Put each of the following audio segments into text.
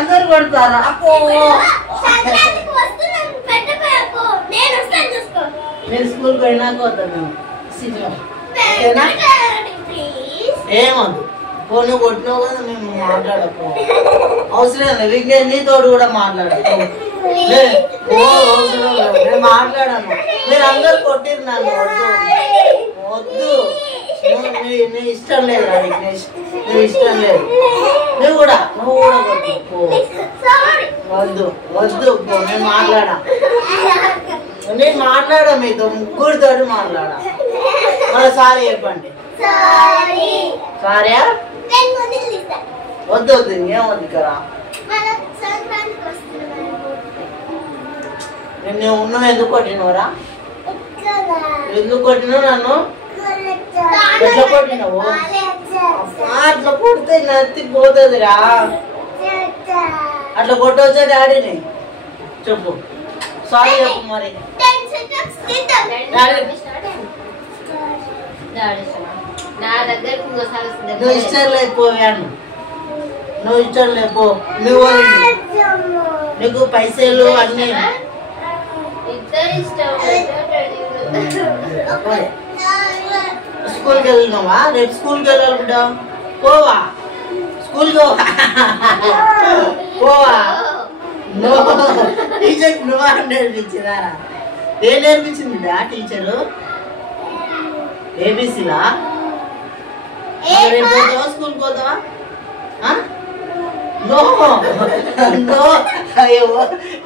అందరు కొడతారా? నేను స్కూల్ పోయినాక వద్దాను ఏమొద్దు. ఫోన్ కొట్టినావు కదా మేము మాట్లాడకు అవసరం లేదు. ఇంకే నీతోడు కూడా మాట్లాడకు నేను మాట్లాడాను. మీరు అందరు కొట్టిరు నన్ను. వద్దు వద్దు నీ ఇష్టం లేదు. నీ ఇష్టం లేదు. నువ్వు కూడా కొట్టు. వద్దు వద్దు నేను మాట్లాడా. నేను మాట్లాడా మీతో ముగ్గురితో మాట్లాడా. మళ్ళీ సారీ చెప్పండి. సారీయా? వద్దు వద్దు ఏమొద్దు కదా. నేను ఉన్నావు ఎందుకు కొట్టినవరా? ఎందుకు కొట్టినావు నన్ను? ఎట్లా కొట్టినావు? అట్లా కొడితే నత్తి పోతుందిరా. అట్లా కొట్టవచ్చా డాడీని? చెప్పు సారీ చెప్పు. మరి నువ్వు ఇష్టం లేకపోయాను. నువ్వు ఇష్టం లేపో. నువ్వు నీకు పైసలు అన్నీ స్కూల్కి వెళ్ళినావా? రేపు స్కూల్కి వెళ్ళాలి బిడ్డ. పోవా స్కూల్ పోవా? టీచర్ నువ్వు నేర్పించిరా? ఏం నేర్పించింది బిడ్డ టీచరు? ఏబీసీలా? రేపు పోతావా? స్కూల్కి పోతావా? No no. అయ్యో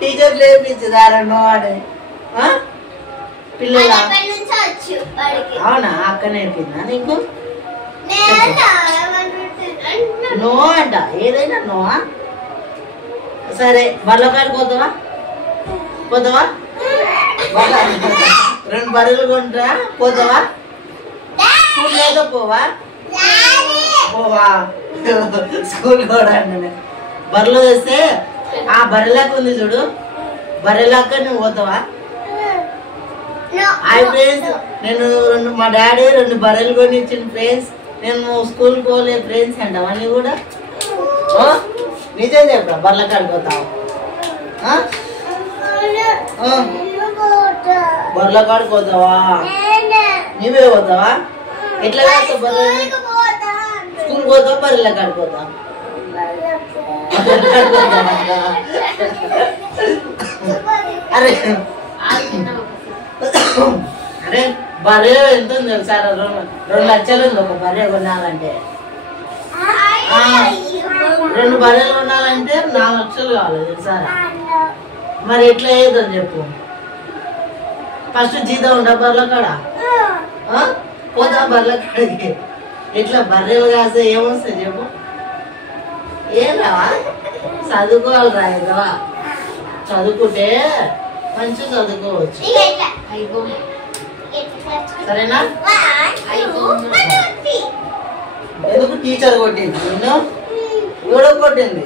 టీచర్ నేర్పించదారా? నో అని పిల్లల అవునా? అక్క నేర్పిందా నీకు? నో అంట. ఏదైనా నో. సరే బర్లకాడికి పోతావా? పోతావా? 2 బర్రెలు కొంటా పోతావా? స్కూల్ లేదా పోవా? పోవా స్కూల్ కూడా. బర్రెలు వేస్తే ఆ బర్రెలాక ఉంది చూడు. బర్రెలాక నువ్వు పోతావా? హాయ్ ఫ్రెండ్స్, నేను మా డాడీ 2 బర్రెలు కొని ఇచ్చిన ఫ్రెండ్స్. నేను స్కూల్ పోలే ఫ్రెండ్స్ అంటావా? నీ కూడా నిజం చెప్పా. బర్రెల కాడికి పోతావు? బర్రెల కాడికి పోతావా? నీవే పోతావా? ఎట్లా వేస్తావు బర్రెలు? స్కూల్ పోతావా? బర్రెల కాడికి పోతావా? అరే అరే బర్రె ఎంత ఉంది తెలుసా? 2 లక్షలు ఉంది ఒక బర్రె కొనాలంటే. 2 బర్రెలు కొనాలంటే 4 లక్షలు కావాలి తెలుసారా? మరి ఎట్లా అయ్యేదని చెప్పు. ఫస్ట్ జీతం ఉండ బర్రెల కాడ పోతా. బర్రెల కాడికి ఎట్లా బర్రెలు కాస్తే ఏమొస్తాయి చెప్పు? ఏం రావా? చదువుకోవాలి రాయదా? చదువుకుంటే మంచిగా చదువుకోవచ్చు. సరేనా? ఎందుకు టీచర్ కొట్టింది నిన్ను? ఏడో కొట్టింది.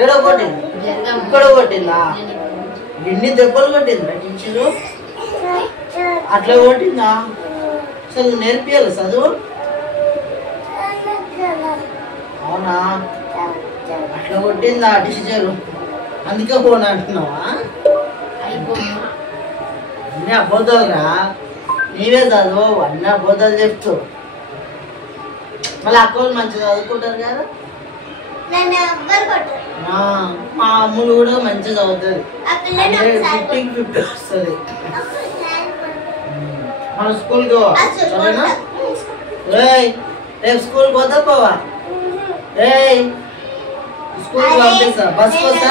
ఏడో కొట్టింది? ఇక్కడ కొట్టిందా? ఎన్ని దెబ్బలు కొట్టిందిరా టీచరు? అట్లా కొట్టిందా? అసలు నేర్పియాలి చదువు? అవునా? అట్లా కొట్టిందా టీచరు? అందుకే ఫోన్ అంటున్నావా? అన్నీ అబద్ధాలురా. నీవే చదువు అన్నీ అబద్ధాలు చెప్తూ. మళ్ళీ అక్కలు మంచిగా చదువుకుంటారు కదా. మా అమ్ములు కూడా మంచిగా చదువుతుంది. 50 వస్తుంది. మన స్కూల్కి సరేనా? రేపు స్కూల్కి పోతా పోవా? స్కూల్కి పంపిస్తా. బస్కి వస్తా.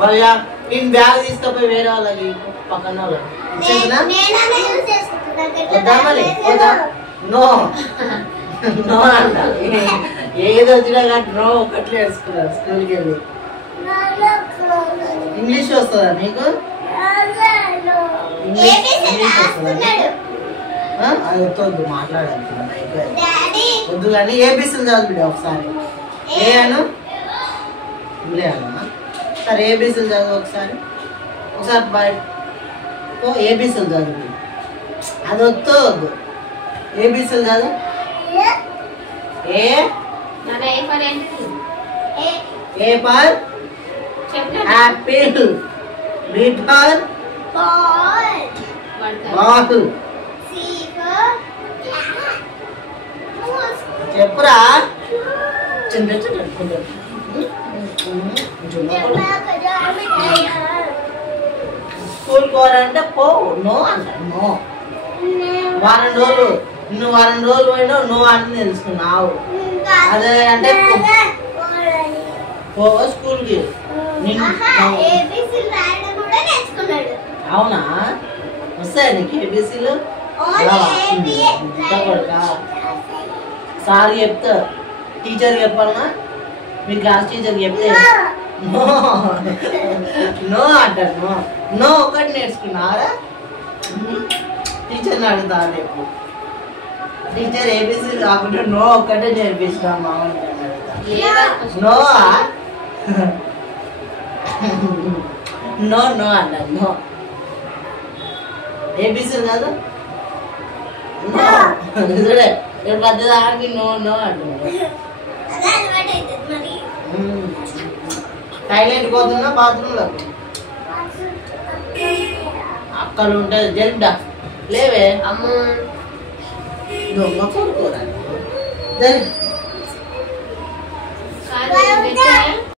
భయ్యా నేను బ్యాగ్ తీసుకపోయి వేరే వాళ్ళకి పక్కన వాళ్ళకి ఇచ్చేసినా వద్దా? మరి వద్దా? నో నో అంట. ఏది వచ్చినా కానీ నో ఒకటి వేసుకున్నారు స్కూల్కి వెళ్ళి. ఇంగ్లీష్ వస్తుందా నీకు? ఇంగ్లీష్ వస్తుందా? అది వద్దు మాట్లాడాలి వద్దు కానీ ఏబీసీలు చదువు బిడ్డ ఒకసారి. ఏ అను ఇంగ్లీ అన్నా? సరే ఏబీసీలు చదువు ఒకసారి. బయట ఏబీసీలు చదువు. అది వద్దు ఏబీసీలు చదువు. A for apple. B for ball. C for చెప్పురా. స్కూల్ పోవాలంటే పో. నో అంట. నో. వారం రోజులు పోయినావు నో అని తెలుసుకున్నావు. అదే అంటే పోవా స్కూల్కి. అవునా వస్తాయా నీకు ఏబీసీలు? సార్ చెప్తా టీచర్ చెప్పాలనా? మీ క్లాస్ టీచర్ చెప్తే నో నో అంటారు. నో నో ఒకటి నేర్చుకున్నారా? టీచర్ని అడుగుతా రేపు. టీచర్ ఏబీసీ కాకుండా నో ఒక్కటే నేర్పిస్తాం. నో నో నో అన్నారు. నో ఏబీసీ కాదు. చూడే రేపు పెద్దదానికి నో నో అంటున్నారు. టాయిలెట్ పోతున్నా బాత్రూంలో అక్కడ ఉంటుంది. జరుపుడా లేవే అమ్మ దొంగ కొడుకోరా.